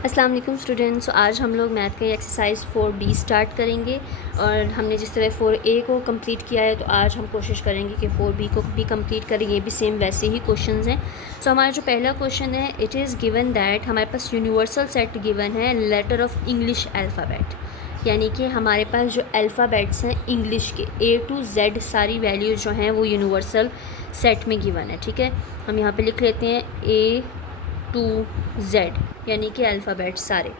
अस्सलाम वालेकुम स्टूडेंट्स। आज हम लोग मैथ का एक्सरसाइज 4B स्टार्ट करेंगे और हमने जिस तरह 4A को कंप्लीट किया है तो आज हम कोशिश करेंगे कि 4B को भी कंप्लीट करें। ये भी सेम वैसे ही क्वेश्चंस हैं। सो हमारा जो पहला क्वेश्चन है, इट इज़ गिवन दैट हमारे पास यूनिवर्सल सेट गिवन है लेटर ऑफ इंग्लिश अल्फ़ाबेट, यानी कि हमारे पास जो अल्फ़ाबेट्स हैं इंग्लिश के A to Z सारी वैल्यूज़ जो हैं वो यूनिवर्सल सेट में गिवन है। ठीक है, हम यहाँ पे लिख लेते हैं A to Z यानी कि अल्फ़ाबेट्स सारे।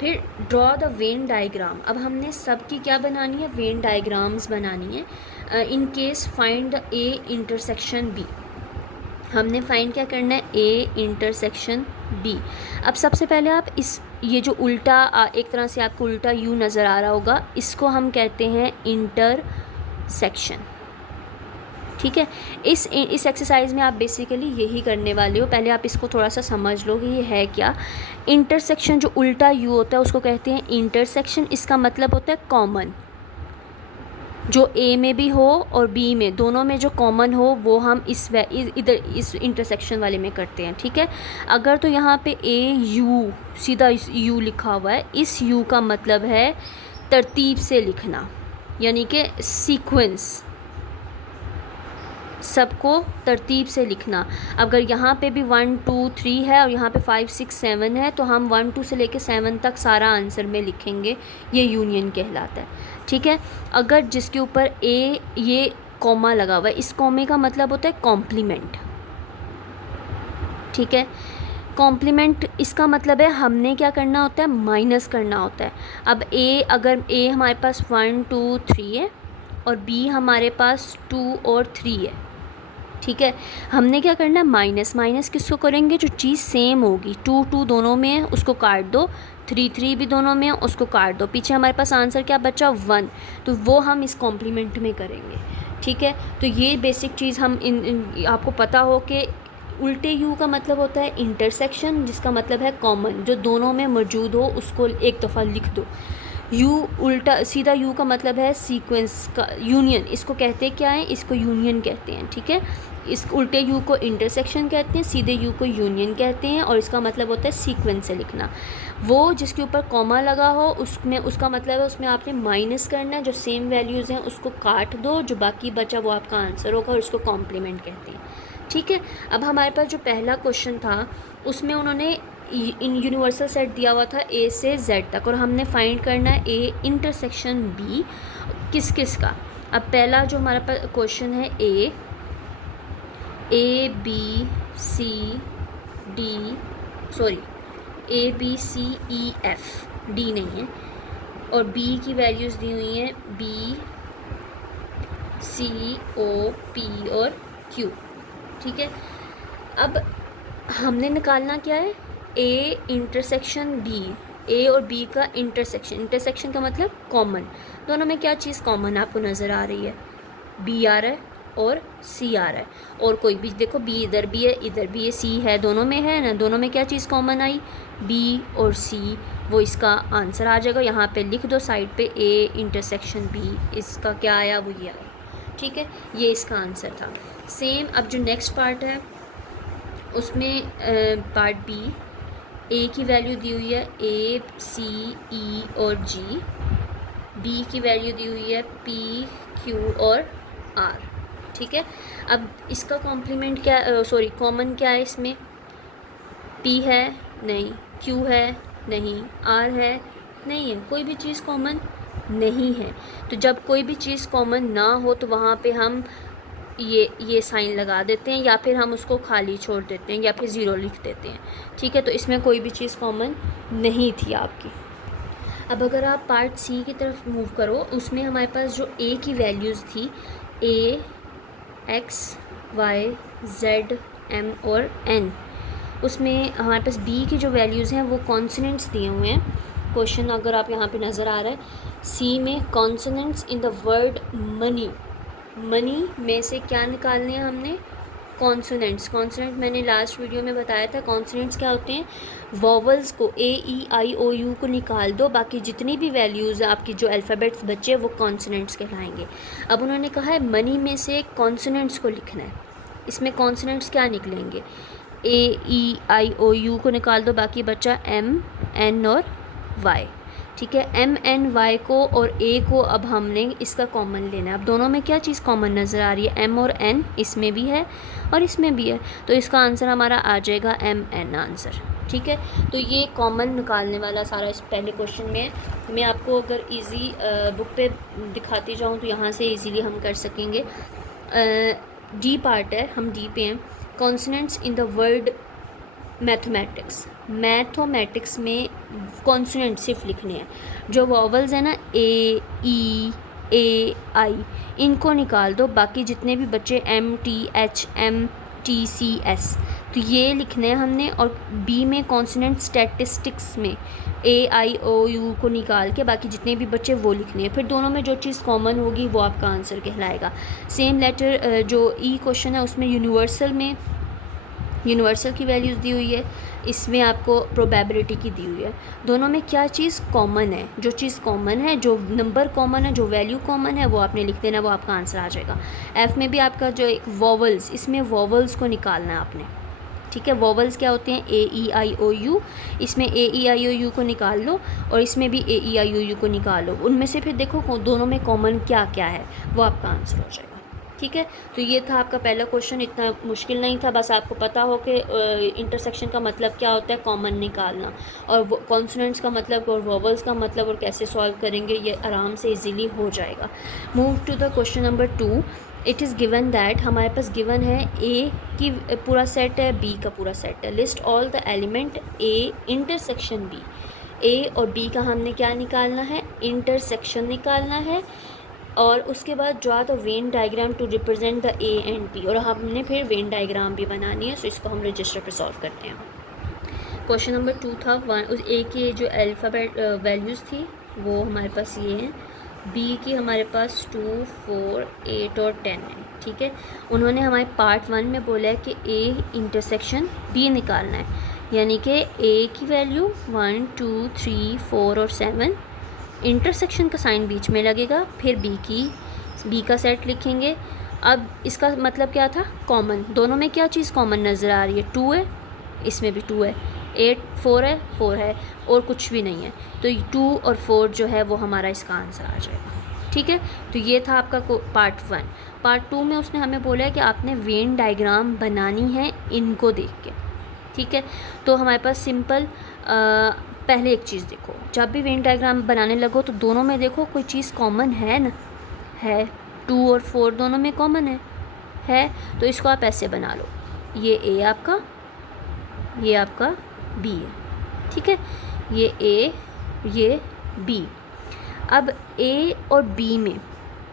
फिर ड्रॉ द वेन डायग्राम। अब हमने सब की क्या बनानी है, वेन डायग्राम्स बनानी है। In case find the A intersection B। हमने फाइंड क्या करना है, A इंटरसेक्शन B। अब सबसे पहले आप ये जो उल्टा एक तरह से आपको उल्टा U नज़र आ रहा होगा, इसको हम कहते हैं इंटरसेक्शन। ठीक है, इस एक्सरसाइज में आप बेसिकली यही करने वाले हो। पहले आप इसको थोड़ा सा समझ लो कि ये है क्या। इंटरसेक्शन जो उल्टा यू होता है उसको कहते हैं इंटरसेक्शन। इसका मतलब होता है कॉमन, जो ए में भी हो और बी में, दोनों में जो कॉमन हो वो हम इधर इस इंटरसेक्शन वाले में करते हैं। ठीक है, अगर तो यहाँ पे ए यू सीधा यू लिखा हुआ है, इस यू का मतलब है तरतीब से लिखना, यानी कि सीक्वेंस, सबको तरतीब से लिखना। अगर यहाँ पे भी 1 2 3 है और यहाँ पे 5 6 7 है तो हम 1 2 से लेके 7 तक सारा आंसर में लिखेंगे, ये यूनियन कहलाता है। ठीक है, अगर जिसके ऊपर ए ये कॉमा लगा हुआ है, इस कॉमे का मतलब होता है कॉम्प्लीमेंट। ठीक है, कॉम्प्लीमेंट इसका मतलब है हमने क्या करना होता है, माइनस करना होता है। अब अगर ए हमारे पास 1 2 3 है और बी हमारे पास 2 और 3 है। ठीक है, हमने क्या करना है, माइनस किसको करेंगे, जो चीज़ सेम होगी। 2 2 दोनों में है उसको काट दो, 3 3 भी दोनों में है उसको काट दो। पीछे हमारे पास आंसर क्या बचा, 1, तो वो हम इस कॉम्प्लीमेंट में करेंगे। ठीक है, तो ये बेसिक चीज़ हम आपको पता हो कि उल्टे यू का मतलब होता है इंटरसेक्शन, जिसका मतलब है कॉमन, जो दोनों में मौजूद हो उसको एक दफ़ा लिख दो। यू उल्टा सीधा यू का मतलब है सीक्वेंस का, यूनियन, इसको कहते क्या है, इसको यूनियन कहते हैं। ठीक है, इस उल्टे यू को इंटरसेक्शन कहते हैं, सीधे यू को यूनियन कहते हैं, और इसका मतलब होता है सीक्वेंस से लिखना। वो जिसके ऊपर कॉमा लगा हो उसमें उसका मतलब है उसमें आपने माइनस करना है, जो सेम वैल्यूज़ हैं उसको काट दो, जो बाकी बचा वो आपका आंसर होगा और उसको कॉम्प्लीमेंट कहते हैं। ठीक है, अब हमारे पास जो पहला क्वेश्चन था उसमें उन्होंने इन यूनिवर्सल सेट दिया हुआ था A से Z तक, और हमने फाइंड करना है A इंटरसेक्शन B किस किस का। अब पहला जो हमारे पास क्वेश्चन है A B C D A B C E F, D नहीं है, और B की वैल्यूज़ दी हुई हैं B C O P और Q। ठीक है, अब हमने निकालना क्या है, A इंटरसेक्शन B, A और B का इंटरसेक्शन का मतलब कॉमन। दोनों में क्या चीज़ कॉमन आपको नज़र आ रही है, B आ रहा है और C आ रहा है, और कोई भी देखो B इधर भी है इधर भी है, C है, दोनों में है ना, दोनों में क्या चीज़ कॉमन आई, B और C, वो इसका आंसर आ जाएगा। यहाँ पे लिख दो साइड पे A इंटरसेक्शन B, इसका क्या आया, वो ये आया। ठीक है, ये इसका आंसर था। सेम अब जो नेक्स्ट पार्ट है उसमें पार्ट बी, ए की वैल्यू दी हुई है A C E और G, B की वैल्यू दी हुई है P Q और R। ठीक है, अब इसका कॉम्प्लीमेंट क्या, कॉमन क्या है इसमें, P है नहीं, Q है नहीं, R है नहीं है, कोई भी चीज़ कॉमन नहीं है। तो जब कोई भी चीज़ कॉमन ना हो तो वहाँ पे हम ये साइन लगा देते हैं, या फिर हम उसको खाली छोड़ देते हैं, या फिर ज़ीरो लिख देते हैं। ठीक है, तो इसमें कोई भी चीज़ कॉमन नहीं थी आपकी। अब अगर आप पार्ट सी की तरफ मूव करो, उसमें हमारे पास जो ए की वैल्यूज़ थी A X Y Z M और N, उसमें हमारे पास B की जो वैल्यूज़ हैं वो कॉन्सोनेंट्स दिए हुए हैं। क्वेश्चन अगर आप यहाँ पे नज़र आ रहा है, सी में consonants in the word money, money में से क्या निकालने हैं हमने, कॉन्सोनेंट्स। कॉन्सोनेंट मैंने लास्ट वीडियो में बताया था, कॉन्सोनेंट्स क्या होते हैं, वॉवल्स को A E I O U को निकाल दो, बाकी जितनी भी वैल्यूज़ आपकी जो अल्फ़ाबेट्स बचे वो कॉन्सोनेंट्स कहलाएंगे। अब उन्होंने कहा है मनी में से कॉन्सोनेंट्स को लिखना है, इसमें कॉन्सोनेंट्स क्या निकलेंगे, AEIOU को निकाल दो, बाकी बचा MN और Y। ठीक है, MNY को और A को अब हमने इसका कॉमन लेना है। अब दोनों में क्या चीज़ कॉमन नज़र आ रही है? M और N इसमें भी है और इसमें भी है, तो इसका आंसर हमारा आ जाएगा MN आंसर। ठीक है, तो ये कॉमन निकालने वाला सारा इस पहले क्वेश्चन में है। मैं आपको अगर इजी बुक पे दिखाती जाऊँ तो यहाँ से इजीली हम कर सकेंगे। डी पार्ट है, हम डी पे हैं। Consonants in the word mathematics में कॉन्सोनेंट सिर्फ लिखने हैं। जो वॉवल्स हैं ना, ए, ई, ए, आई, इनको निकाल दो, बाकी जितने भी बच्चे M, T, H, M, T, C, S, तो ये लिखने हैं हमने। और बी में कॉन्सोनेंट स्टैटिस्टिक्स में AIOU को निकाल के बाकी जितने भी बच्चे वो लिखने हैं। फिर दोनों में जो चीज़ कॉमन होगी वो आपका आंसर कहलाएगा। सेम लेटर जो ई क्वेश्चन है उसमें यूनिवर्सल की वैल्यूज़ दी हुई है, इसमें आपको प्रोबेबिलिटी की दी हुई है। दोनों में क्या चीज़ कॉमन है? जो चीज़ कॉमन है, जो नंबर कॉमन है, जो वैल्यू कॉमन है, वो आपने लिख देना, वो आपका आंसर आ जाएगा। एफ़ में भी आपका जो एक वॉवल्स, इसमें वॉवल्स को निकालना है आपने। ठीक है, वॉवल्स क्या होते हैं? AEIOU, इसमें AEIOU को निकाल लो और इसमें भी AEIOU को निकाल लो। उनमें से फिर देखो दोनों में कॉमन क्या क्या है, वो आपका आंसर हो जाएगा। ठीक है, तो ये था आपका पहला क्वेश्चन। इतना मुश्किल नहीं था, बस आपको पता हो कि इंटरसेक्शन का मतलब क्या होता है, कॉमन निकालना, और कॉन्सोनेंट्स का मतलब और वॉवल्स का मतलब, और कैसे सॉल्व करेंगे, ये आराम से इजीली हो जाएगा। Move to the question number 2। It is given that, हमारे पास गिवन है ए की पूरा सेट है, बी का पूरा सेट है। List all the element A intersection B. A और बी का हमने क्या निकालना है? इंटरसेक्शन निकालना है। और उसके बाद draw the Venn diagram to represent the A and B, और हमने फिर वेन डायग्राम भी बनानी है। सो इसको हम रजिस्टर पर सॉल्व करते हैं। क्वेश्चन नंबर 2 था उस ए की जो अल्फ़ाबेट वैल्यूज़ थी वो हमारे पास ये हैं। बी की हमारे पास 2, 4, 8 और 10 है। ठीक है, उन्होंने हमारे पार्ट 1 में बोला है कि ए इंटरसेक्शन बी निकालना है, यानी कि ए की वैल्यू 1, 2, 3, 4 और 7, इंटरसेक्शन का साइन बीच में लगेगा, फिर बी का सेट लिखेंगे। अब इसका मतलब क्या था? कॉमन। दोनों में क्या चीज़ कॉमन नज़र आ रही है? 2 है, इसमें भी 2 है, 8, 4 है और कुछ भी नहीं है, तो 2 और 4 जो है वो हमारा इसका आंसर आ जाएगा। ठीक है, तो ये था आपका पार्ट 1। पार्ट 2 में उसने हमें बोला है कि आपने वेन डायग्राम बनानी है इनको देख के। ठीक है, तो हमारे पास सिंपल पहले एक चीज़ देखो, जब भी वेन डायग्राम बनाने लगो तो दोनों में देखो कोई चीज़ कॉमन है ना, है। 2 और 4 दोनों में कॉमन है, तो इसको आप ऐसे बना लो, ये ए आपका, ये आपका बी है। ठीक है, ये ए, ये बी। अब ए और बी में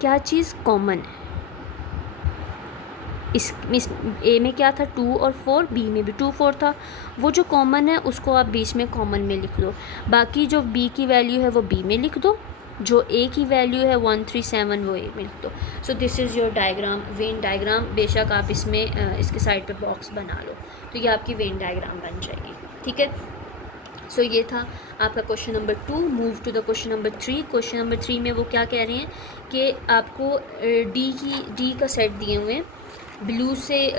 क्या चीज़ कॉमन है? इस ए में क्या था? 2 और 4, बी में भी 2, 4 था। वो जो कॉमन है उसको आप बीच में कॉमन में लिख लो, बाकी जो बी की वैल्यू है वो बी में लिख दो, जो ए की वैल्यू है 1, 3, 7 वो ए में लिख दो। So this is your diagram, Venn diagram. बेशक आप इसमें इसके साइड पे बॉक्स बना लो, तो ये आपकी वेन डायग्राम बन जाएगी। ठीक है, सो ये था आपका question number 2। Move to the question number 3। Question number 3 में वो क्या कह रहे हैं कि आपको डी का सेट दिए हुए हैं, ब्लू से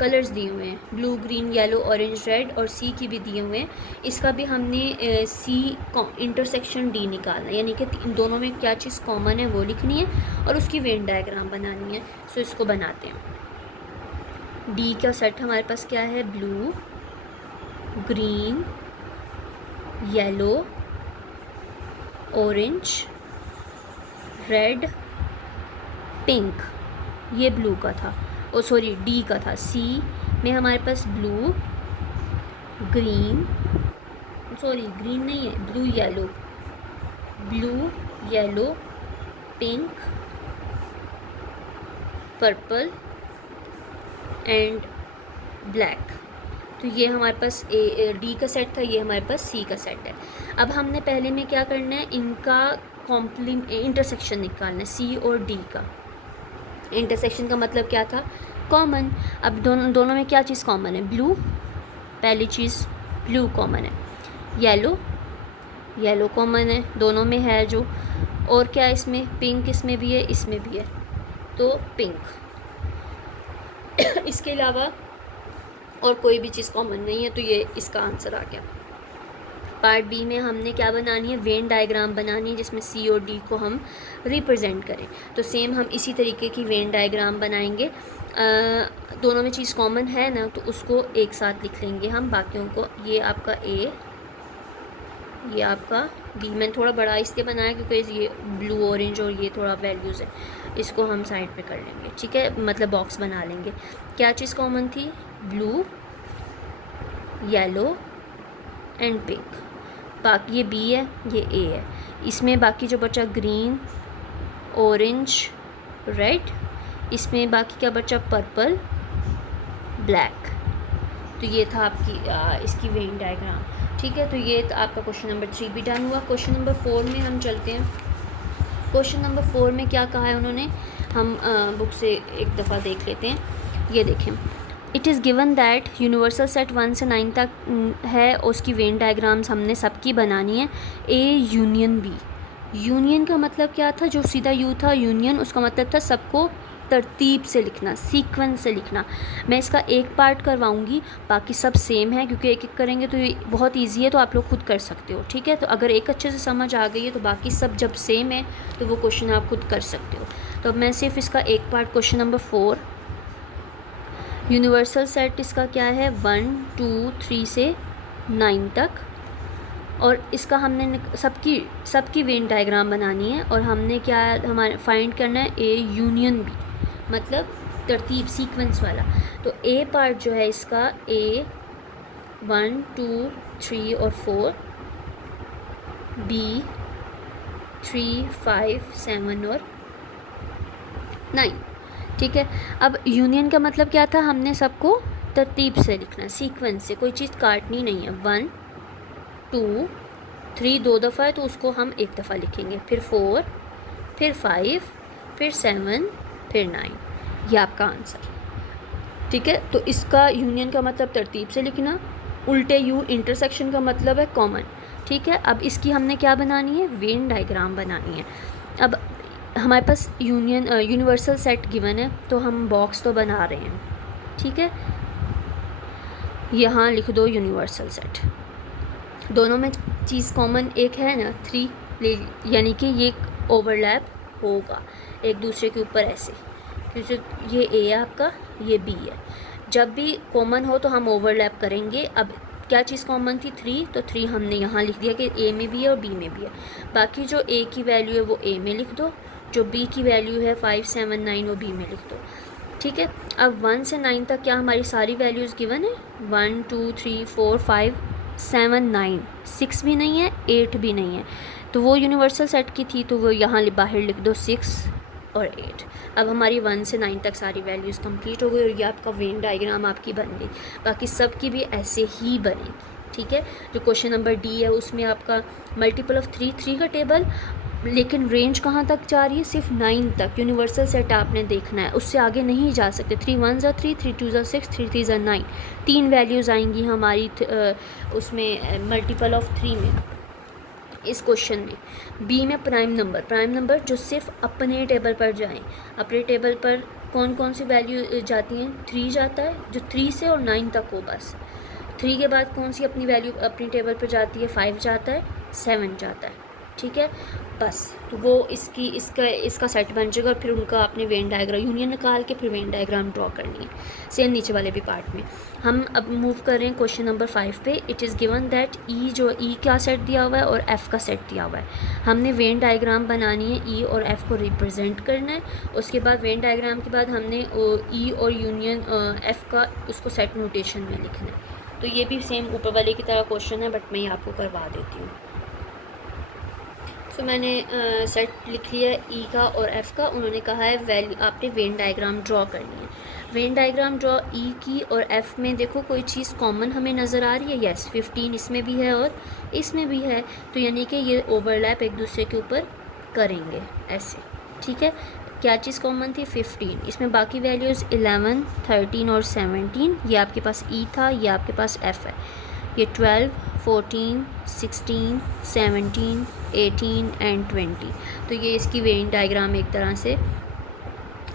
कलर्स दिए हुए हैं, blue, green, yellow, orange, red, और सी की भी दिए हुए हैं। इसका भी हमने सी इंटरसेक्शन डी निकालना है, यानी कि इन दोनों में क्या चीज़ कॉमन है वो लिखनी है और उसकी वेन डायग्राम बनानी है। सो इसको बनाते हैं। डी का सेट हमारे पास क्या है? Blue, green, yellow, orange, red, pink. ये ब्लू का था, ओ सॉरी डी का था। सी में हमारे पास ब्लू, ग्रीन, सॉरी ग्रीन नहीं है, blue, yellow, pink, purple and black. तो ये हमारे पास डी का सेट था, ये हमारे पास सी का सेट है। अब हमने पहले में क्या करना है? इनका इंटरसेक्शन निकालना है, सी और डी का। इंटरसेक्शन का मतलब क्या था? कॉमन। अब दोनों में क्या चीज़ कॉमन है? ब्लू, पहली चीज़ ब्लू कॉमन है। येलो कॉमन है, दोनों में है जो। और क्या इसमें? पिंक इसमें भी है, इसमें भी है, तो पिंक। इसके अलावा और कोई भी चीज़ कॉमन नहीं है, तो ये इसका आंसर आ गया। पार्ट बी में हमने क्या बनानी है, वेन डायग्राम बनानी है जिसमें सी और डी को हम रिप्रेजेंट करें। तो सेम हम इसी तरीके की वेन डायग्राम बनाएंगे। दोनों में चीज़ कॉमन है ना, तो उसको एक साथ लिख लेंगे हम, बाकियों को। ये आपका ए, ये आपका बी। मैंने थोड़ा बड़ा इसलिए बनाया क्योंकि ये ब्लू ऑरेंज और ये थोड़ा वैल्यूज़ है, इसको हम साइड पे कर लेंगे, ठीक है, मतलब बॉक्स बना लेंगे। क्या चीज़ कॉमन थी, ब्लू, येलो एंड पिंक। बाकी ये बी है, ये ए है। इसमें बाकी जो बचा ग्रीन, ऑरेंज, रेड, इसमें बाकी क्या बचा, पर्पल, ब्लैक। तो ये था आपकी इसकी वेन डायग्राम, ठीक है। तो ये आपका क्वेश्चन नंबर 3 भी डन हुआ। क्वेश्चन नंबर 4 में हम चलते हैं। क्वेश्चन नंबर 4 में क्या कहा है उन्होंने, हम बुक से एक दफ़ा देख लेते हैं। ये देखें, it is given that universal set 1 से 9 तक है, उसकी वेन डायग्राम्स हमने सबकी बनानी है। A union B. यूनियन का मतलब क्या था, जो सीधा यू था, यूनियन उसका मतलब था सबको तरतीब से लिखना, सीक्वेंस से लिखना। मैं इसका एक पार्ट करवाऊंगी, बाकी सब सेम है, क्योंकि एक एक करेंगे तो ये बहुत इजी है, तो आप लोग खुद कर सकते हो, ठीक है। तो अगर एक अच्छे से समझ आ गई है तो बाकी सब जब सेम है तो वो क्वेश्चन आप खुद कर सकते हो। तो अब मैं सिर्फ इसका एक part, question number 4, universal set इसका क्या है, 1 2 3 से 9 तक, और इसका हमने सबकी वेन डायग्राम बनानी है, और हमने क्या हमारे फाइंड करना है, ए यूनियन बी, मतलब तरतीब सीक्वेंस वाला। तो ए पार्ट जो है इसका, ए 1 2 3 और 4, बी 3 5 7 और 9, ठीक है। अब यूनियन का मतलब क्या था, हमने सबको तरतीब से लिखना, सीक्वेंस से, कोई चीज़ काटनी नहीं है। 1 2 3 2 दफ़ा है तो उसको हम एक दफ़ा लिखेंगे, फिर 4, फिर 5, फिर 7, फिर 9। ये आपका आंसर, ठीक है। तो इसका यूनियन का मतलब तरतीब से लिखना, उल्टे यू इंटरसेक्शन का मतलब है कॉमन, ठीक है। अब इसकी हमने क्या बनानी है, वेन डायग्राम बनानी है। अब हमारे पास यूनिवर्सल सेट गिवन है, तो हम बॉक्स तो बना रहे हैं, ठीक है। यहाँ लिख दो यूनिवर्सल सेट। दोनों में चीज़ कॉमन एक है ना, 3, यानी कि ये ओवरलैप होगा एक दूसरे के ऊपर ऐसे, क्योंकि ये ए है आपका, ये बी है। जब भी कॉमन हो तो हम ओवरलैप करेंगे। अब क्या चीज़ कॉमन थी, 3, तो 3 हमने यहाँ लिख दिया कि ए में भी है और बी में भी है। बाकी जो ए की वैल्यू है वो ए में लिख दो, जो बी की वैल्यू है 5 7 9 वो बी में लिख दो, ठीक है। अब 1 से 9 तक क्या हमारी सारी वैल्यूज़ गिवन है, 1 2 3 4 5 7 9, 6 भी नहीं है, 8 भी नहीं है, तो वो यूनिवर्सल सेट की थी, तो वो यहाँ बाहर लिख दो 6 और 8। अब हमारी 1 से 9 तक सारी वैल्यूज़ कंप्लीट हो गई, और ये आपका वेन डायग्राम आपकी बन गई। बाकी सब की भी ऐसे ही बनेगी, ठीक है। जो क्वेश्चन नंबर डी है उसमें आपका मल्टीपल ऑफ 3 का टेबल, लेकिन रेंज कहाँ तक जा रही है, सिर्फ 9 तक। यूनिवर्सल सेट आपने देखना है, उससे आगे नहीं जा सकते। 3 1 3 3 2 6 3 3 9, 3 वैल्यूज़ आएंगी हमारी उसमें मल्टीपल ऑफ 3 में, इस क्वेश्चन में। बी में प्राइम नंबर जो सिर्फ अपने टेबल पर जाएं। अपने टेबल पर कौन कौन सी वैल्यू जाती हैं, 3 जाता है, जो 3 से और 9 तक हो बस। 3 के बाद कौन सी अपनी वैल्यू अपनी टेबल पर जाती है, 5 जाता है, 7 जाता है, ठीक है बस। तो वो इसका सेट बन जाएगा, और फिर उनका आपने वेन डायग्राम यूनियन निकाल के फिर वेन डायग्राम ड्रॉ करनी है, सेम नीचे वाले भी पार्ट में। हम अब मूव कर रहे हैं क्वेश्चन नंबर 5 पे। इट इज़ गिवन दैट ई का सेट दिया हुआ है और एफ़ का सेट दिया हुआ है। हमने वेन डायग्राम बनानी है, ई और एफ़ को रिप्रेजेंट करना है। उसके बाद वेन डायग्राम के बाद हमने ई और यूनियन एफ़ का उसको सेट नोटेशन में लिखना है। तो ये भी सेम ऊपर वाले की तरह क्वेश्चन है, बट मैं ये आपको करवा देती हूँ। तो मैंने सेट लिख लिया ई का और एफ़ का। उन्होंने कहा है वैल्यू आपने वेन डायग्राम ड्रॉ करनी है। वेन डायग्राम ड्रॉ ई की और एफ़ में देखो कोई चीज़ कॉमन हमें नज़र आ रही है, यस 15 इसमें भी है और इसमें भी है, तो यानी कि ये ओवरलैप एक दूसरे के ऊपर करेंगे ऐसे, ठीक है। क्या चीज़ कॉमन थी, 15, इसमें बाकी वैल्यूज़ 11 13 और 17, ये आपके पास ई था, ये आपके पास एफ़ है। ये 12 14 16 17 18 एंड 20, तो ये इसकी वेन डायग्राम एक तरह से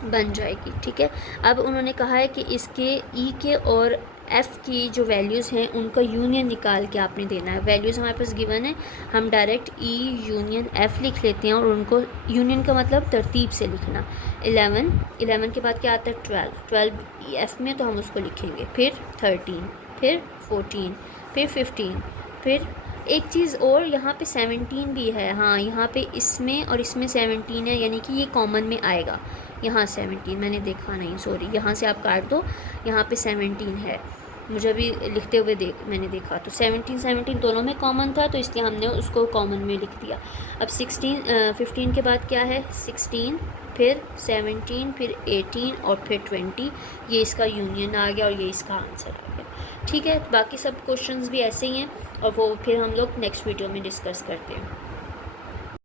बन जाएगी, ठीक है। अब उन्होंने कहा है कि इसके ई के और एफ़ की जो वैल्यूज़ हैं उनका यूनियन निकाल के आपने देना है। वैल्यूज़ हमारे पास गिवन है, हम डायरेक्ट ई यूनियन एफ़ लिख लेते हैं और उनको यूनियन का मतलब तरतीब से लिखना। 11 के बाद क्या आता है 12 एफ़ में, तो हम उसको लिखेंगे, फिर 13, फिर 14, फिर 15, फिर एक चीज़ और यहाँ पे 17 भी है। हाँ, यहाँ पे इसमें और इसमें 17 है, यानी कि ये कॉमन में आएगा। यहाँ 17 मैंने देखा नहीं, सॉरी, यहाँ से आप काट दो, यहाँ पे 17 है, मुझे अभी लिखते हुए मैंने देखा, तो 17 दोनों में कॉमन था, तो इसलिए हमने उसको कॉमन में लिख दिया। अब 15 के बाद क्या है 16, फिर 17, फिर 18 और फिर 20, ये इसका यूनियन आ गया और ये इसका आंसर आ गया। ठीक है, बाकी सब क्वेश्चंस भी ऐसे ही हैं और वो फिर हम लोग नेक्स्ट वीडियो में डिस्कस करते हैं।